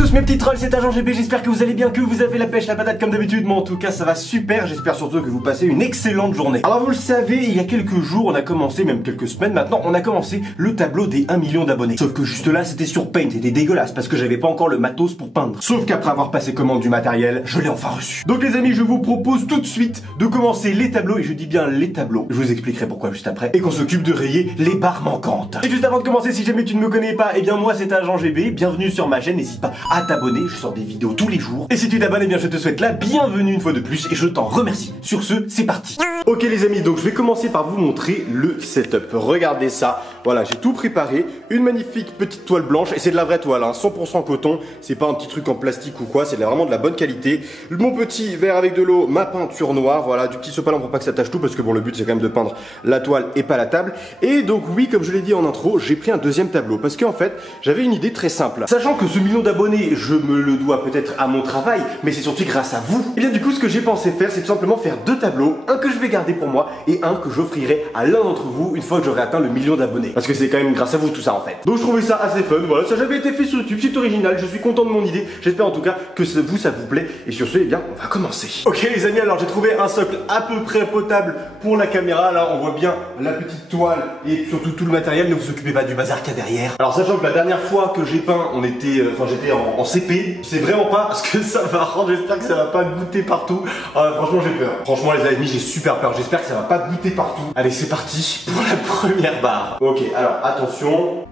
tous mes petits trolls, c'est Agent GP, j'espère que vous allez bien, que vous avez la pêche, la patate comme d'habitude. Moi en tout cas ça va super, j'espère surtout que vous passez une excellente journée. Alors vous le savez, il y a quelques jours on a commencé, même quelques semaines maintenant, on a commencé le tableau des 1 million d'abonnés. Sauf que juste là c'était sur Paint, c'était dégueulasse parce que j'avais pas encore le matos pour peindre. Sauf qu'après avoir passé commande du matériel, je l'ai enfin reçu. Donc les amis, je vous propose tout de suite de commencer les tableaux, et je dis bien les tableaux, je vous expliquerai pourquoi juste après, et qu'on s'occupe de rayer les barres manquantes. Et juste avant de commencer, si jamais tu ne me connais pas, eh bien moi c'est Agent GB, bienvenue sur ma chaîne, n'hésite pas à t'abonner, je sors des vidéos tous les jours. Et si tu t'abonnes, eh bien je te souhaite la bienvenue une fois de plus et je t'en remercie. Sur ce, c'est parti. Ok les amis, donc je vais commencer par vous montrer le setup. Regardez ça, voilà, j'ai tout préparé, une magnifique petite toile blanche, et c'est de la vraie toile, hein, 100% coton, c'est pas un petit truc en plastique ou quoi, c'est vraiment de la bonne qualité. Mon petit verre avec de l'eau, ma peinture noire, voilà, du petit sopalin pour pas que ça tâche tout, parce que bon, le but c'est quand même de peindre la toile et pas la table. Et donc oui, comme je l'ai dit en intro, j'ai pris un deuxième tableau, parce qu'en fait, j'avais une idée très simple. Sachant que ce million d'abonnés, je me le dois peut-être à mon travail, mais c'est surtout grâce à vous. Et bien du coup, ce que j'ai pensé faire, c'est tout simplement faire deux tableaux, un que je vais garder pour moi, et un que j'offrirai à l'un d'entre vous une fois que j'aurai atteint le million d'abonnés. Parce que c'est quand même grâce à vous tout ça en fait. Donc je trouvais ça assez fun, voilà, ça j'avait été fait sur YouTube, c'est original, je suis content de mon idée, j'espère en tout cas que ça vous plaît, et sur ce, eh bien, on va commencer. Ok les amis, alors j'ai trouvé un socle à peu près potable pour la caméra, là on voit bien la petite toile et surtout tout le matériel, ne vous occupez pas du bazar qu'il y a derrière. Alors sachant que la dernière fois que j'ai peint, on était, j'étais en CP, c'est vraiment pas ce que ça va rendre, j'espère que ça va pas goûter partout. Franchement j'ai peur, franchement les amis j'ai super peur, j'espère que ça va pas goûter partout. Allez c'est parti pour la première barre. Ok, alors attention.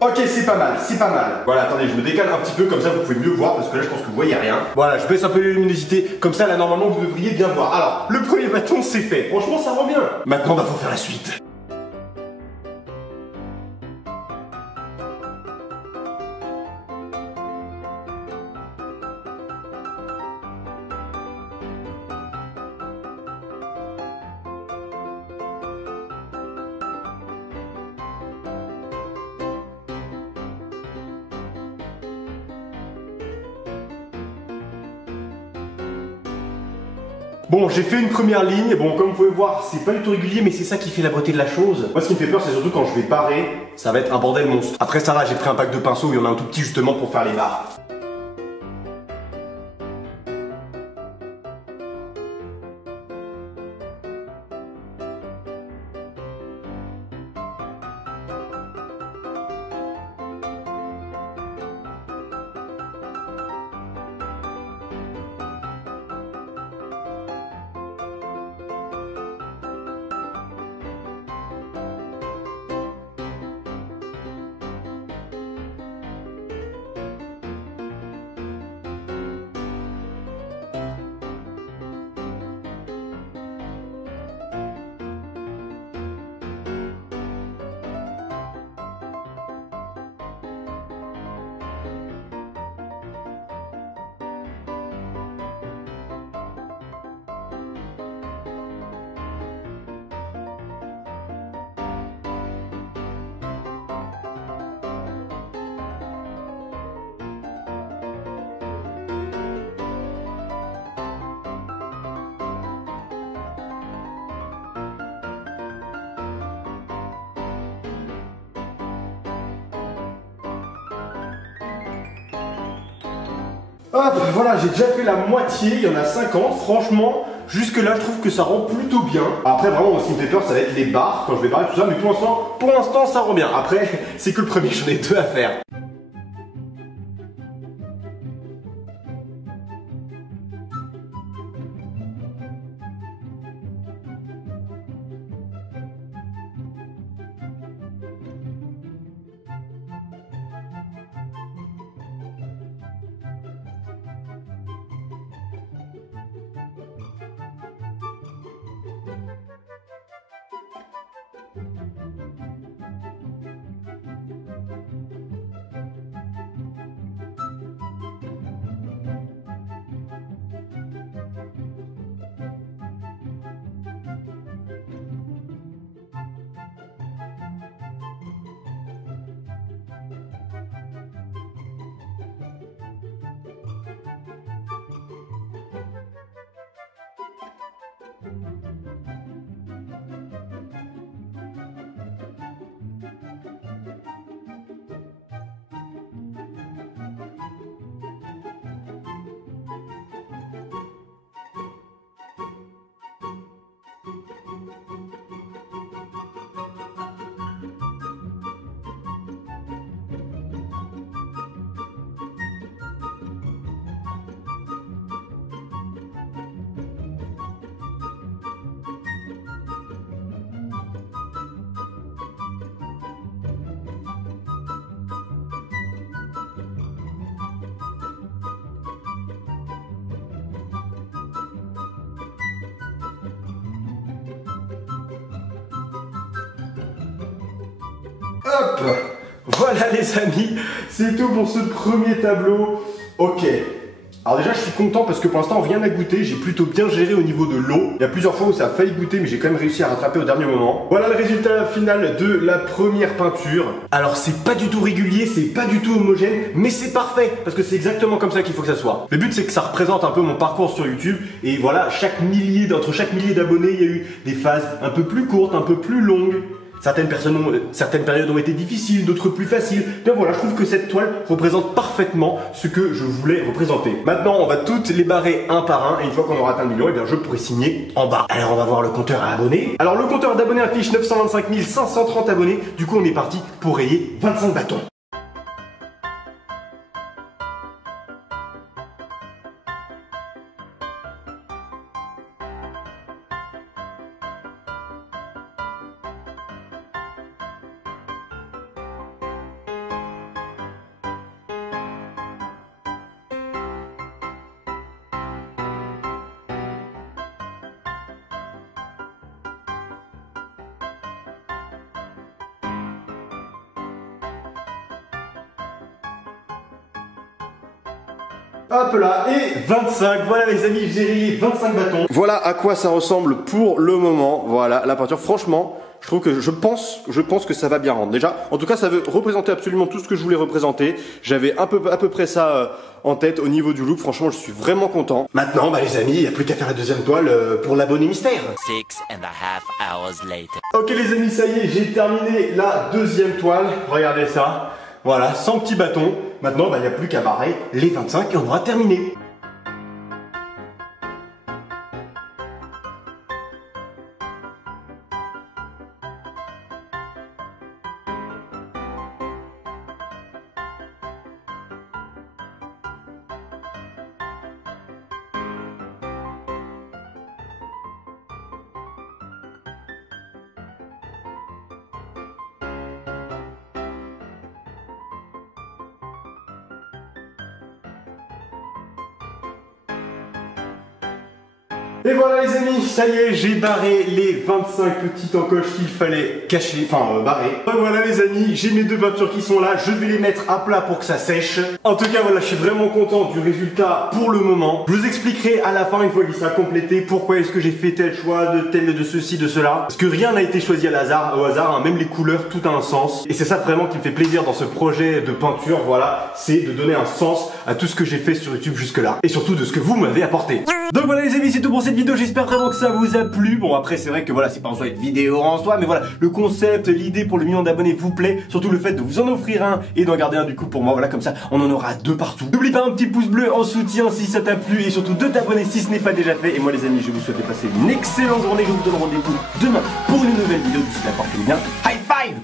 Ok, c'est pas mal, c'est pas mal. Voilà, attendez, je me décale un petit peu, comme ça vous pouvez mieux voir, parce que là je pense que vous voyez rien. Voilà, je baisse un peu les luminosités, comme ça là normalement vous devriez bien voir. Alors, le premier bâton c'est fait, franchement ça rend bien. Maintenant bah faut faire la suite. Bon, j'ai fait une première ligne, bon comme vous pouvez voir, c'est pas du tout régulier, mais c'est ça qui fait la beauté de la chose. Moi ce qui me fait peur, c'est surtout quand je vais barrer, ça va être un bordel monstre. Après ça va, j'ai pris un pack de pinceaux, il y en a un tout petit justement pour faire les barres. Hop, voilà, j'ai déjà fait la moitié, il y en a 50, franchement, jusque là je trouve que ça rend plutôt bien. Après vraiment, ce qui me fait peur, ça va être les barres, quand je vais barrer tout ça, mais pour l'instant ça rend bien. Après, c'est que le premier, j'en ai deux à faire. Hop. Voilà les amis, c'est tout pour ce premier tableau. Ok. Alors déjà je suis content parce que pour l'instant rien n'a goûté, j'ai plutôt bien géré au niveau de l'eau. Il y a plusieurs fois où ça a failli goûter mais j'ai quand même réussi à rattraper au dernier moment. Voilà le résultat final de la première peinture. Alors c'est pas du tout régulier, c'est pas du tout homogène, mais c'est parfait parce que c'est exactement comme ça qu'il faut que ça soit. Le but c'est que ça représente un peu mon parcours sur YouTube et voilà, entre chaque millier d'abonnés il y a eu des phases un peu plus courtes, un peu plus longues. Certaines périodes ont été difficiles, d'autres plus faciles. Bien voilà, je trouve que cette toile représente parfaitement ce que je voulais représenter. Maintenant, on va toutes les barrer un par un et une fois qu'on aura atteint le million, eh bien, je pourrai signer en bas. Alors, on va voir le compteur à abonnés. Alors, le compteur d'abonnés affiche 925 530 abonnés. Du coup, on est parti pour rayer 25 bâtons. Hop là, et 25, voilà les amis, j'ai rayé 25 bâtons. Voilà à quoi ça ressemble pour le moment, voilà la peinture, franchement, je trouve que je pense que ça va bien rendre. Déjà, en tout cas, ça veut représenter absolument tout ce que je voulais représenter. J'avais à peu près ça en tête au niveau du look, franchement, je suis vraiment content. Maintenant, bah les amis, il n'y a plus qu'à faire la deuxième toile pour l'abonné mystère. 6.5 hours later. Ok les amis, ça y est, j'ai terminé la deuxième toile, regardez ça. Voilà, 100 petits bâtons. Maintenant, il n'y a plus qu'à barrer les 25 et on aura terminé. Et voilà les amis, ça y est, j'ai barré les 25 petites encoches qu'il fallait cacher, barrer. Et voilà les amis, j'ai mes deux peintures qui sont là, je vais les mettre à plat pour que ça sèche. En tout cas voilà, je suis vraiment content du résultat pour le moment. Je vous expliquerai à la fin, une fois qu'il sera complété, pourquoi est-ce que j'ai fait tel choix, de ceci, de cela. Parce que rien n'a été choisi au hasard, hein, même les couleurs, tout a un sens. Et c'est ça vraiment qui me fait plaisir dans ce projet de peinture, voilà, c'est de donner un sens à tout ce que j'ai fait sur YouTube jusque là. Et surtout de ce que vous m'avez apporté. Donc voilà les amis, c'est tout pour cette vidéo, j'espère vraiment que ça vous a plu. Bon après c'est vrai que voilà, c'est pas en soi une vidéo en soi, mais voilà, le concept, l'idée pour le million d'abonnés vous plaît. Surtout le fait de vous en offrir un et d'en garder un du coup pour moi, voilà, comme ça on en aura deux partout. N'oublie pas un petit pouce bleu en soutien si ça t'a plu et surtout de t'abonner si ce n'est pas déjà fait. Et moi les amis, je vous souhaite de passer une excellente journée, je vous donne rendez-vous demain pour une nouvelle vidéo. D'ici là, portez-vous bien, high five.